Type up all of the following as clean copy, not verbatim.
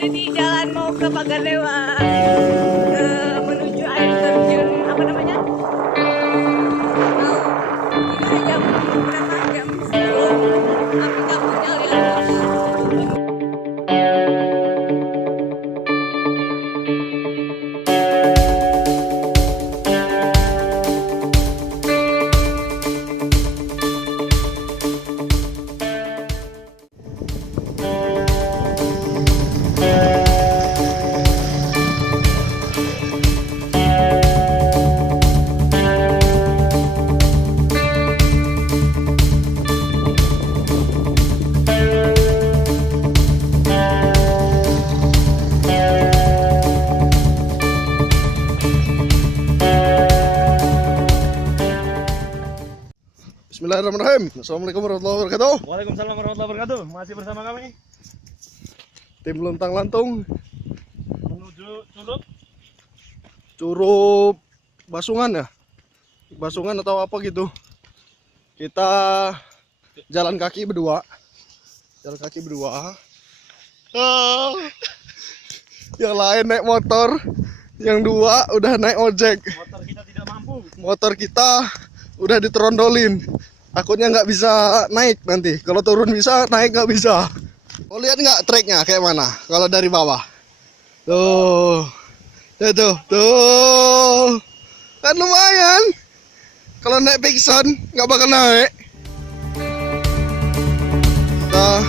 ini di jalan mau ke Pagarlewa, menuju air terjun apa namanya? Ini jam berapa? Jam 10. Aku nggak punya lihat. Bismillahirrahmanirrahim. Assalamualaikum warahmatullahi wabarakatuh. Waalaikumsalam warahmatullahi wabarakatuh. Masih bersama kami Tim Lontang Lantung menuju Curug Basungan ya, Basungan atau apa gitu. Kita jalan kaki berdua. Ah, yang lain naik motor, yang dua udah naik ojek. motor kita tidak mampu. Motor kita udah diterondolin. Takutnya nggak bisa naik nanti. Kalau turun bisa, naik nggak bisa. Oh, lihat nggak treknya kayak mana? Kalau dari bawah. Tuh, ya tuh. Kan lumayan. Kalau naik Pixon nggak bakal naik. Kita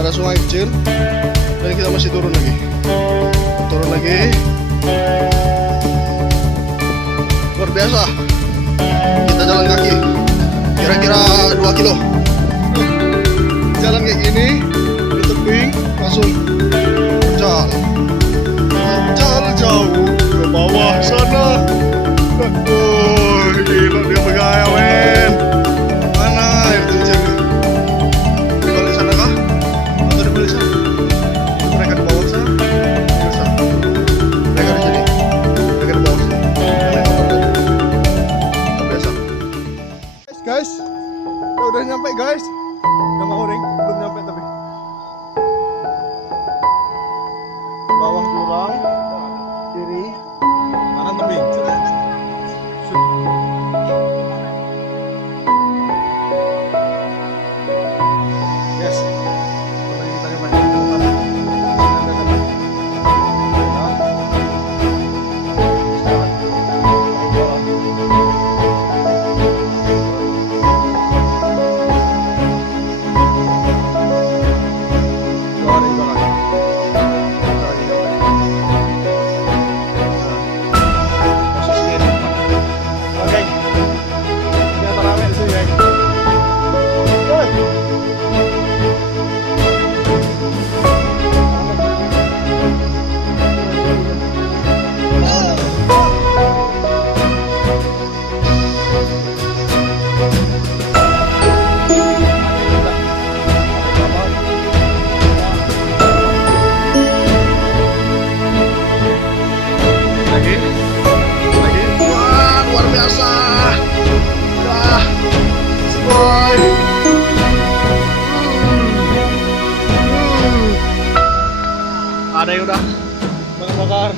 ada sungai kecil dan kita masih turun lagi. Luar biasa. Kita jalan kaki kira-kira 2 kilo. Jalan kayak gini di tebing langsung berjalan jauh ke bawah sana. Aduh, gila dia bergaya, men. Mana air terjun? Di balik sana kah? Atau di balik sana? Mereka di bawah sana? Di sana. Mereka di sini. Mereka di bawah sana. Guys, kita udah nyampe guys. Udah mau ring, belum nyampe tapi. Bawah jurang, kiri, kanan tebing. Yes, lagi kita nyampe. Ada yang udah bakar-bakar.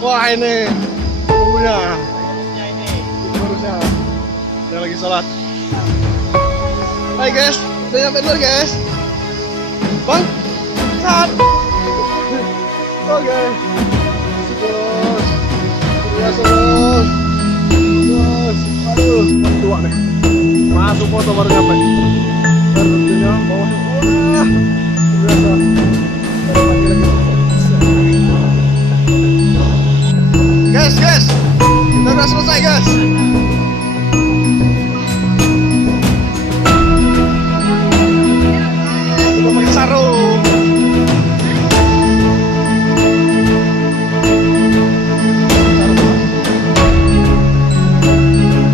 Wah, ini bumbunya. Harusnya udah lagi sholat. Hai guys, udah nyampe dulu guys. Bang, saat. Oke. Bos. Biasa bos. Aduh, tua nih. Masuk foto baru nyampe. Terjunnya bawahnya. Wah, biasa. Guys, kita udah selesai guys. Kita pakai sarung.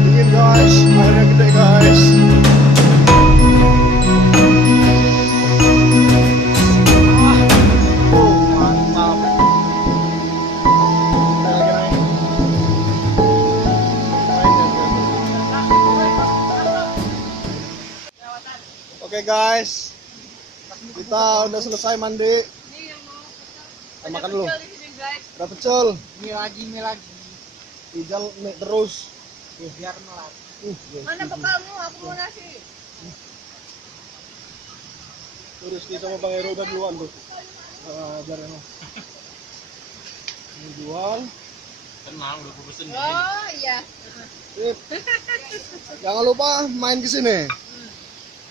Dingin guys, airnya gede guys. Mantap. Oke guys, kita udah selesai mandi. Kita makan dulu. Pecel di sini, guys. Ada pecel. Mie lagi. Ijal naik terus. Ya, biar melat. Mana bekalmu? Aku mau nasi. Terus kita sama Bang Ero udah duluan tuh. Biar enak. Ini jual. Tenang, udah gue pesen. Oh iya. Sip. Jangan lupa main ke sini.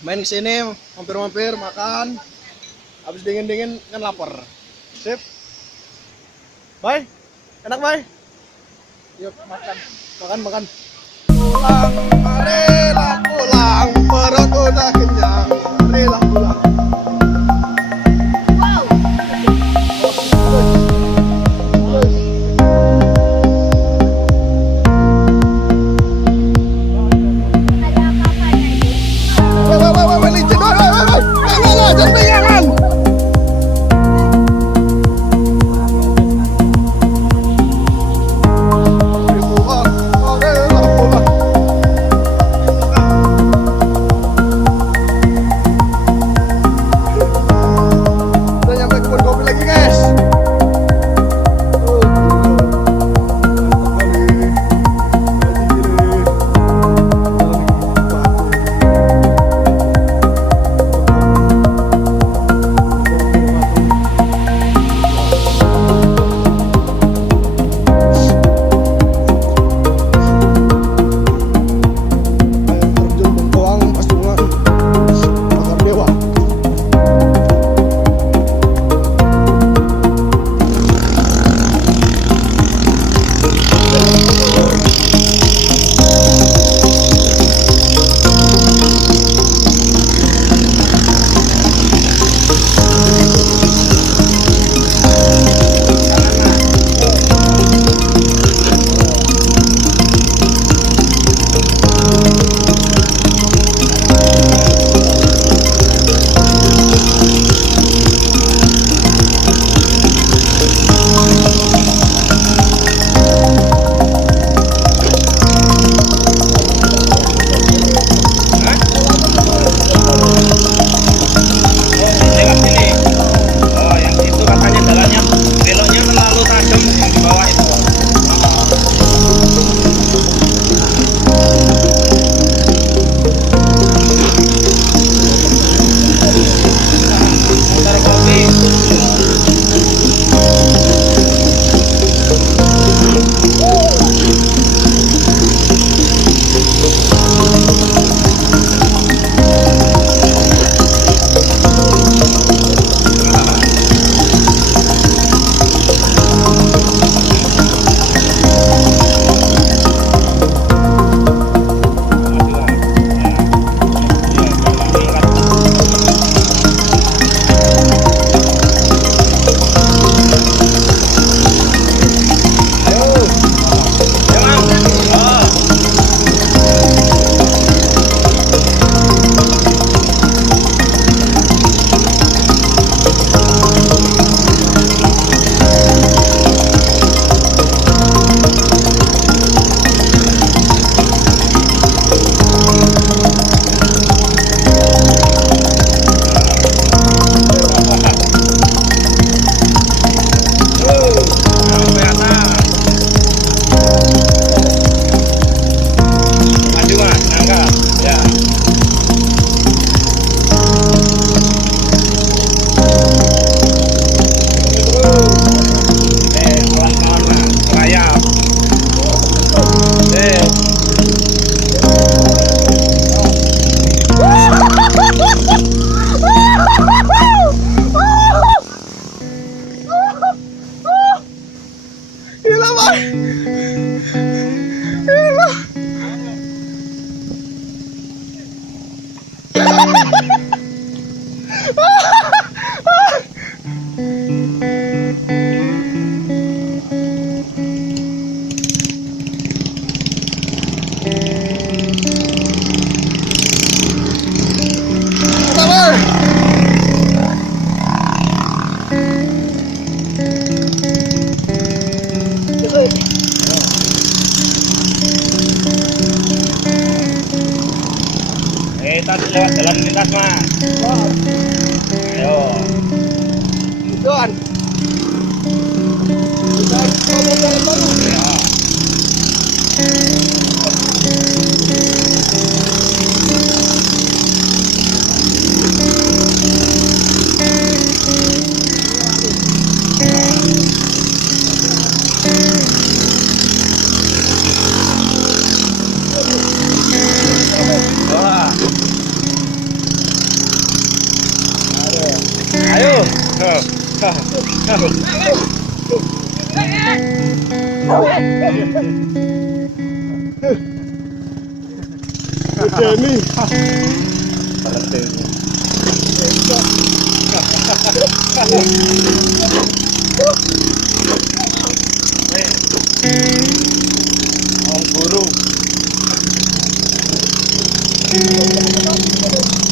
Main ke sini, mampir-mampir, makan. Habis dingin-dingin kan lapar. Sip. Bye. Enak, bye. Yuk, makan. Makan. Pulang, marilah pulang. Perut udah kenyang. Marilah pulang. Wow. Ada apa-apanya itu? Woi, licin, woi. Jangan pegangan. Pulang, marilah pulang. Udah nyampe kebun kopi lagi, guys. Terjun Bengkoang, Pasungan, Pasar Dewa. Lewat sini. Oh, yang itu katanya jalannya beloknya terlalu tajam yang di bawah itu. Motor kopi. Sampai atas. Maju mas, angkat. Ya. Pelan-pelan mas, rayap. Gila, Bang. Gila. Kita lewat jalan lintas mas. Ayo. Tuan. Gede nih. Om guru.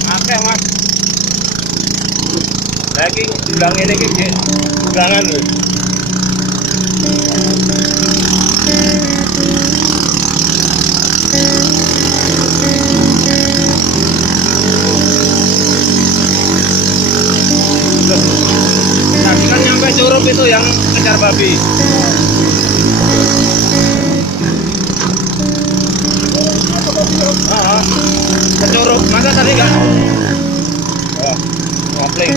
Akeh mas. Lagi bilang ini ki jangan loh. Tadi kan nyampe Curup itu yang kejar babi. Ke Curup, masa tadi kan? Oh, ngopling.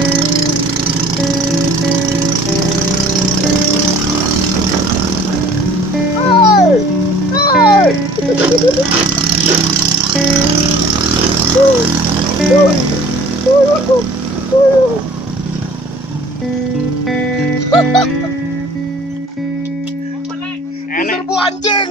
Enek. Serbu anjing.